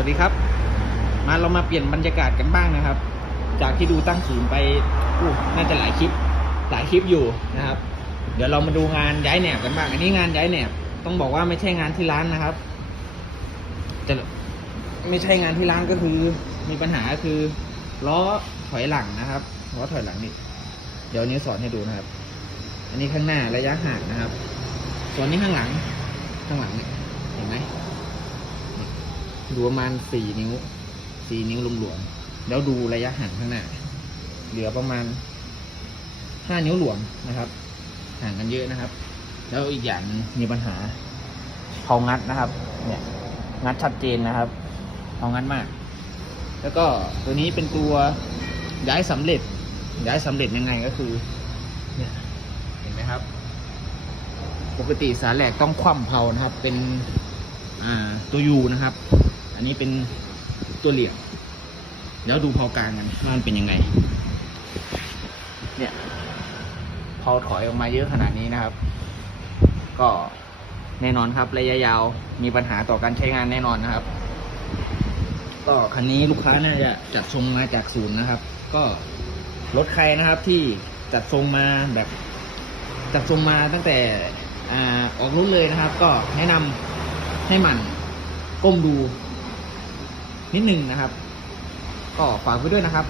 วัสดีครับ มาเรามาเปลี่ยนบรรยากาศกันบ้างนะครับ จากที่ดูตั้งศูนย์ไปอู้น่าจะหลายคลิป หลายคลิปอยู่นะครับ เดี๋ยวเรามาดูงานย้ายแหนบกันบ้าง อันนี้งานย้ายแหนบ ต้องบอกว่าไม่ใช่งานที่ร้านนะครับ จะไม่ใช่งานที่ร้านก็คือ มีปัญหาคือล้อถอยหลังนะครับล้อถอยหลังนี่ เดี๋ยวนี้สอนให้ดูนะครับ อันนี้ข้างหน้าระยะห่างนะครับ ส่วนนี้ข้างหลัง ข้างหลังเนี่ยเห็นไหม ดูประมาณสี่นิ้วสี่นิ้วหลวมๆแล้วดูระยะห่างข้างหน้า เหลือประมาณห้านิ้วหลวมนะครับ ห่างกันเยอะนะครับ แล้วอีกอย่างนึงมีปัญหาเผางัดนะครับ เนี่ยงัดชัดเจนนะครับเผางัดมาก แล้วก็ตัวนี้เป็นตัวย้ายสำเร็จ ย้ายสำเร็จยังไงก็คือ เนี่ยเห็นไหมครับ ปกติสาแหลกต้องคว่ำเผานะครับ เป็นตัวยูนะครับ อันนี้เป็นตัวเหลี่ยมแล้วดูเผากลางกันว่ามันเป็นยังไง เนี่ยเผาถอยออกมาเยอะขนาดนี้นะครับ ก็แน่นอนครับระยะยาวมีปัญหาต่อการใช้งานแน่นอนนะครับ ก็คันนี้ลูกค้าน่าจะจัดทรงมาจากศูนย์นะครับ ก็รถใครนะครับที่จัดทรงมาแบบจัดทรงมาตั้งแต่อออกรุ่นเลยนะครับ ก็แนะนำให้มันก้มดู นิดหนึ่งนะครับ ก็ฝากไว้ด้วยนะครับ